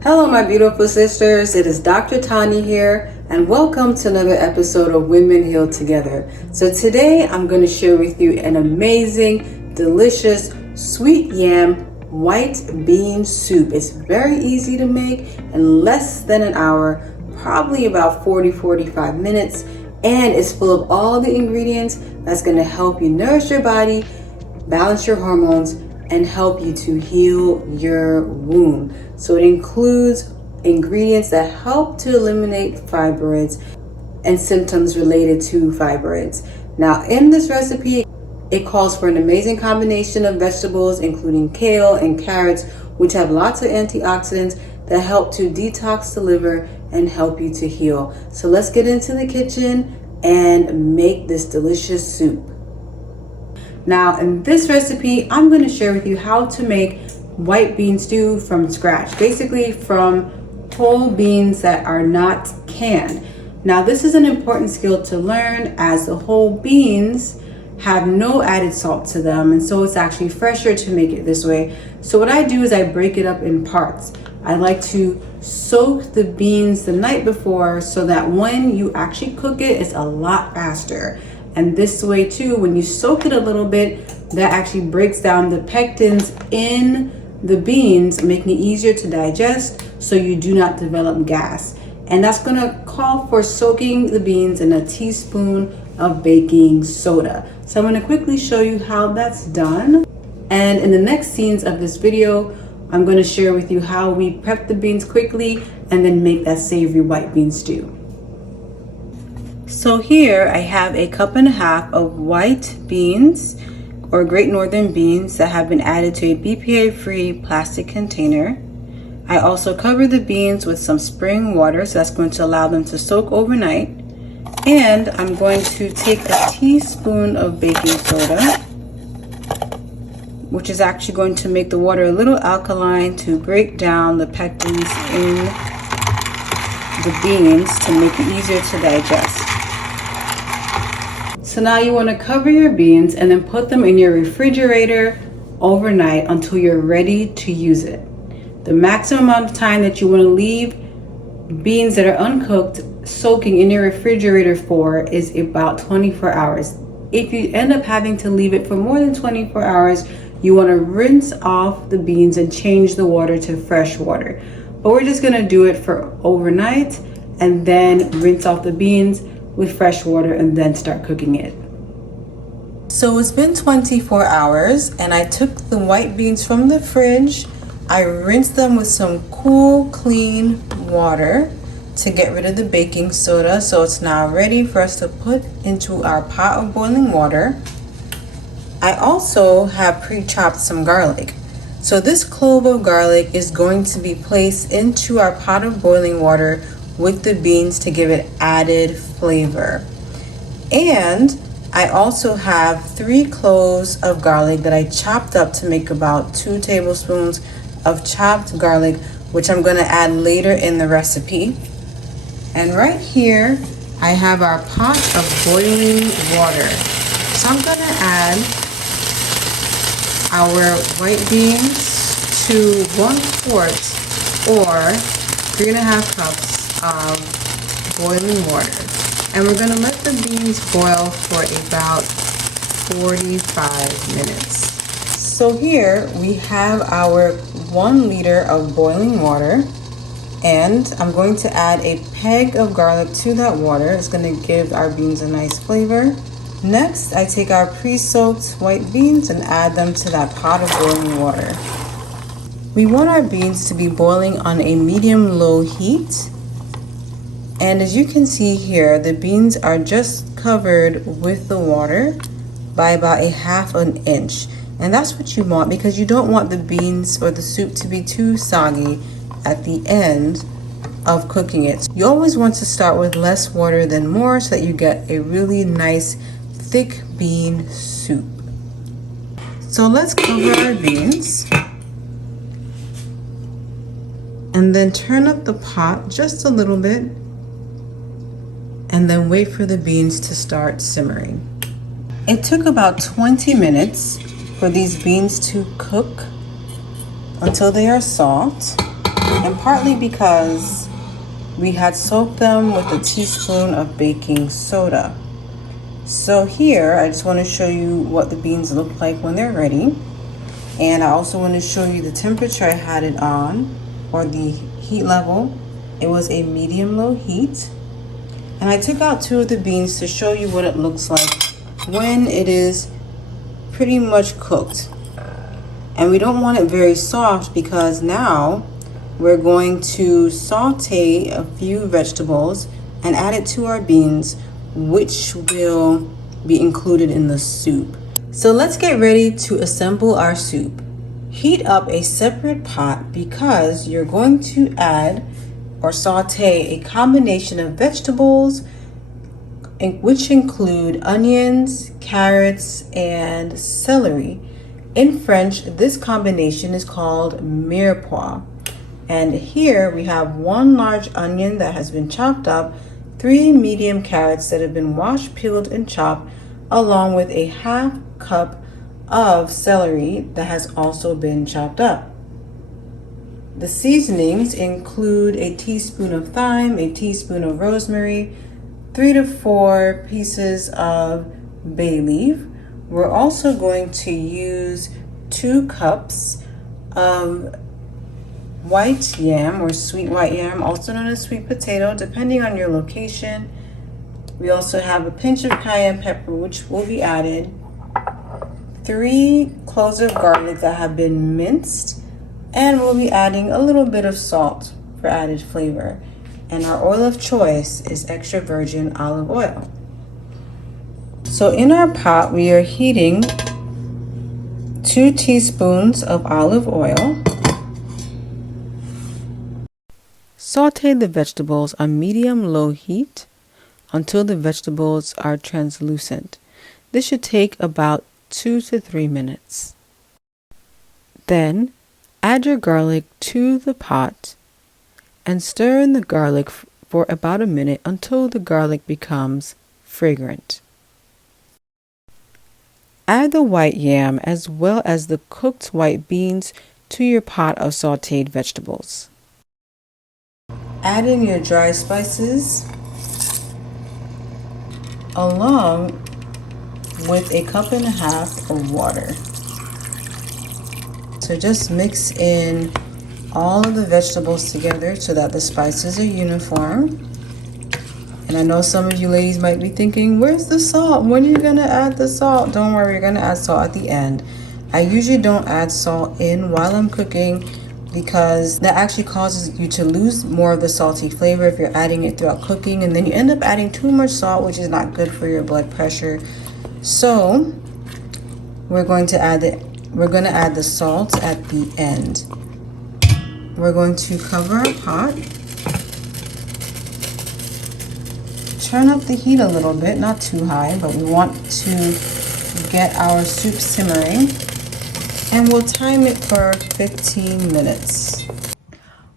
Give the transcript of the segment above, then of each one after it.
Hello my beautiful sisters, it is Dr. Tanya here and welcome to another episode of Women Heal Together. So today I'm going to share with you an amazing, delicious, sweet yam white bean soup. It's very easy to make in less than an hour, probably about 40-45 minutes, and it's full of all the ingredients that's going to help you nourish your body, balance your hormones, and help you to heal your womb. So it includes ingredients that help to eliminate fibroids and symptoms related to fibroids. Now in this recipe, it calls for an amazing combination of vegetables, including kale and carrots, which have lots of antioxidants that help to detox the liver and help you to heal. So let's get into the kitchen and make this delicious soup. Now in this recipe, I'm going to share with you how to make white bean stew from scratch, basically from whole beans that are not canned. Now this is an important skill to learn as the whole beans have no added salt to them, and so it's actually fresher to make it this way. So what I do is I break it up in parts. I like to soak the beans the night before so that when you actually cook it, it's a lot faster. And this way too, when you soak it a little bit, that actually breaks down the pectins in the beans, making it easier to digest so you do not develop gas. And that's gonna call for soaking the beans in a teaspoon of baking soda. So I'm gonna quickly show you how that's done. And in the next scenes of this video, I'm gonna share with you how we prep the beans quickly and then make that savory white bean stew. So here I have a cup and a half of white beans or Great Northern beans that have been added to a BPA-free plastic container. I also cover the beans with some spring water, so that's going to allow them to soak overnight. And I'm going to take a teaspoon of baking soda, which is actually going to make the water a little alkaline to break down the pectins in the beans to make it easier to digest. So now you want to cover your beans and then put them in your refrigerator overnight until you're ready to use it. The maximum amount of time that you want to leave beans that are uncooked soaking in your refrigerator for is about 24 hours. If you end up having to leave it for more than 24 hours, you want to rinse off the beans and change the water to fresh water. But we're just going to do it for overnight and then rinse off the beans with fresh water and then start cooking it. So it's been 24 hours and I took the white beans from the fridge. I rinsed them with some cool, clean water to get rid of the baking soda. So it's now ready for us to put into our pot of boiling water. I also have pre-chopped some garlic. So this clove of garlic is going to be placed into our pot of boiling water with the beans to give it added flavor. And I also have 3 cloves of garlic that I chopped up to make about 2 tablespoons of chopped garlic, which I'm going to add later in the recipe. And right here I have our pot of boiling water. So I'm going to add our white beans to 1 quart or 3.5 cups of boiling water, and we're going to let the beans boil for about 45 minutes. So here we have our 1 liter of boiling water, and I'm going to add a peg of garlic to that water. It's going to give our beans a nice flavor. Next, I take our pre-soaked white beans and add them to that pot of boiling water. We want our beans to be boiling on a medium-low heat. And as you can see here, the beans are just covered with the water by about 1/2 inch. And that's what you want because you don't want the beans or the soup to be too soggy at the end of cooking it. You always want to start with less water than more so that you get a really nice thick bean soup. So let's cover our beans and then turn up the pot just a little bit and then wait for the beans to start simmering. It took about 20 minutes for these beans to cook until they are soft. and partly because we had soaked them with a teaspoon of baking soda. So here, I just want to show you what the beans look like when they're ready. And I also want to show you the temperature I had it on, or the heat level. It was a medium-low heat. And I took out 2 of the beans to show you what it looks like when it is pretty much cooked. And we don't want it very soft because now we're going to saute a few vegetables and add it to our beans, which will be included in the soup. So let's get ready to assemble our soup. Heat up a separate pot because you're going to add or saute a combination of vegetables, which include onions, carrots, and celery. In French, this combination is called mirepoix. And here we have 1 large onion that has been chopped up, 3 medium carrots that have been washed, peeled, and chopped, along with a half cup of celery that has also been chopped up. The seasonings include a teaspoon of thyme, a teaspoon of rosemary, 3 to 4 pieces of bay leaf. We're also going to use 2 cups of white yam or sweet white yam, also known as sweet potato, depending on your location. We also have a pinch of cayenne pepper, which will be added, 3 cloves of garlic that have been minced, and we'll be adding a little bit of salt for added flavor. And our oil of choice is extra virgin olive oil. So in our pot, we are heating 2 teaspoons of olive oil. Saute the vegetables on medium-low heat until the vegetables are translucent. This should take about 2 to 3 minutes. Then add your garlic to the pot and stir in the garlic for about a minute until the garlic becomes fragrant. Add the white yam as well as the cooked white beans to your pot of sautéed vegetables. Add in your dry spices along with a 1.5 cups of water. So just mix in all of the vegetables together so that the spices are uniform. And I know some of you ladies might be thinking, where's the salt? When are you gonna add the salt? Don't worry, you're gonna add salt at the end. I usually don't add salt in while I'm cooking because that actually causes you to lose more of the salty flavor if you're adding it throughout cooking, and then you end up adding too much salt, which is not good for your blood pressure. So we're going to add the salt at the end. We're going to cover our pot. Turn up the heat a little bit, not too high, but we want to get our soup simmering. And we'll time it for 15 minutes.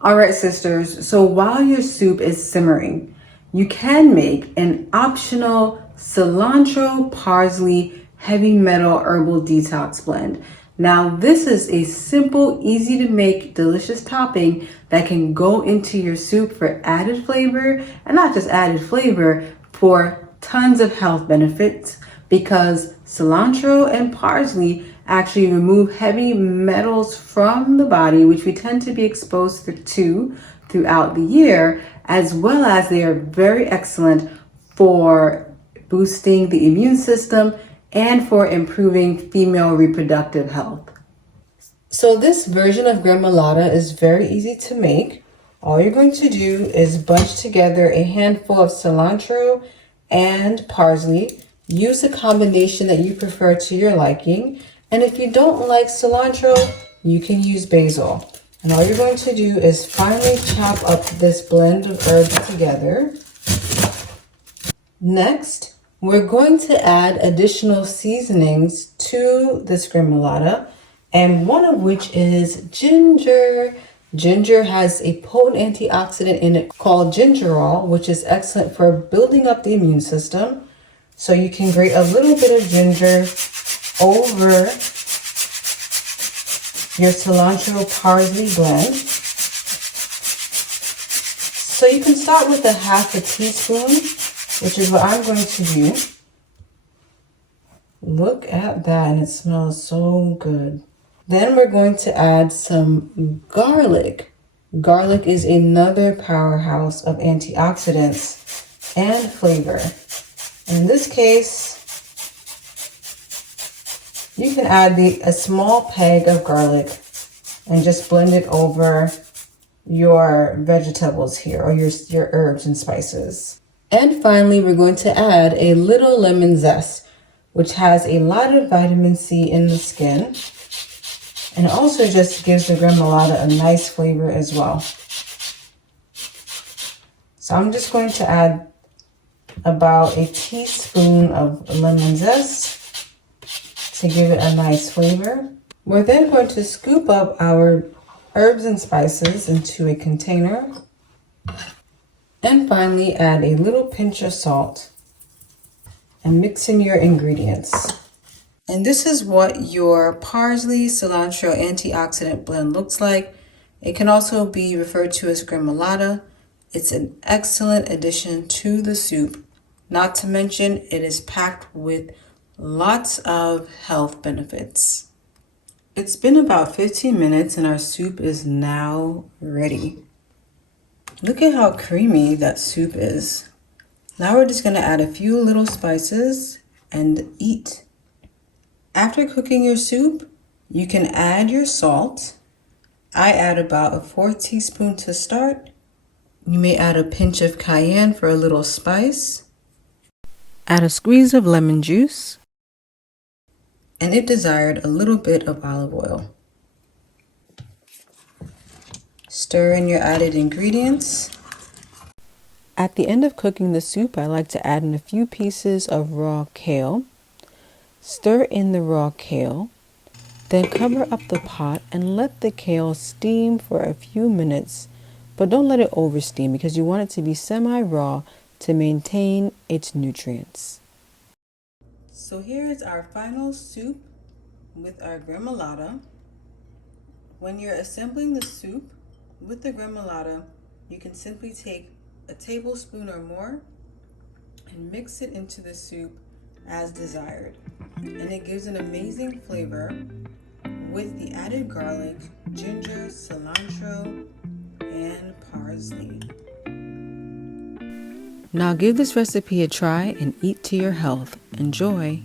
All right, sisters, so while your soup is simmering, you can make an optional cilantro, parsley, heavy metal herbal detox blend. Now, this is a simple, easy to make, delicious topping that can go into your soup for added flavor, and not just added flavor, for tons of health benefits, because cilantro and parsley actually remove heavy metals from the body, which we tend to be exposed to throughout the year, as well as they are very excellent for boosting the immune system and for improving female reproductive health. So this version of gremolata is very easy to make. All you're going to do is bunch together a handful of cilantro and parsley. Use a combination that you prefer to your liking. And if you don't like cilantro, you can use basil. And all you're going to do is finely chop up this blend of herbs together. Next, we're going to add additional seasonings to this gremolata, and one of which is ginger. Ginger has a potent antioxidant in it called gingerol, which is excellent for building up the immune system. So you can grate a little bit of ginger over your cilantro parsley blend. So you can start with a half a teaspoon, which is what I'm going to do. Look at that, and it smells so good. Then we're going to add some garlic. Garlic is another powerhouse of antioxidants and flavor. In this case, you can add a small peg of garlic and just blend it over your vegetables here, or your herbs and spices. And finally, we're going to add a little lemon zest, which has a lot of vitamin C in the skin. And it also just gives the gremolata a nice flavor as well. So I'm just going to add about a teaspoon of lemon zest to give it a nice flavor. We're then going to scoop up our herbs and spices into a container. And finally, add a little pinch of salt and mix in your ingredients. And this is what your parsley cilantro antioxidant blend looks like. It can also be referred to as gremolata. It's an excellent addition to the soup. Not to mention, it is packed with lots of health benefits. It's been about 15 minutes and our soup is now ready. Look at how creamy that soup is. Now we're just going to add a few little spices and eat. After cooking your soup, you can add your salt. I add about a 4th teaspoon to start. You may add a pinch of cayenne for a little spice. Add a squeeze of lemon juice. And if desired, a little bit of olive oil. Stir in your added ingredients. At the end of cooking the soup, I like to add in a few pieces of raw kale. Stir in the raw kale, then cover up the pot and let the kale steam for a few minutes, but don't let it over steam because you want it to be semi-raw to maintain its nutrients. So here is our final soup with our gremolata. When you're assembling the soup with the gremolata, you can simply take a tablespoon or more and mix it into the soup as desired. And it gives an amazing flavor with the added garlic, ginger, cilantro, and parsley. Now give this recipe a try and eat to your health. Enjoy!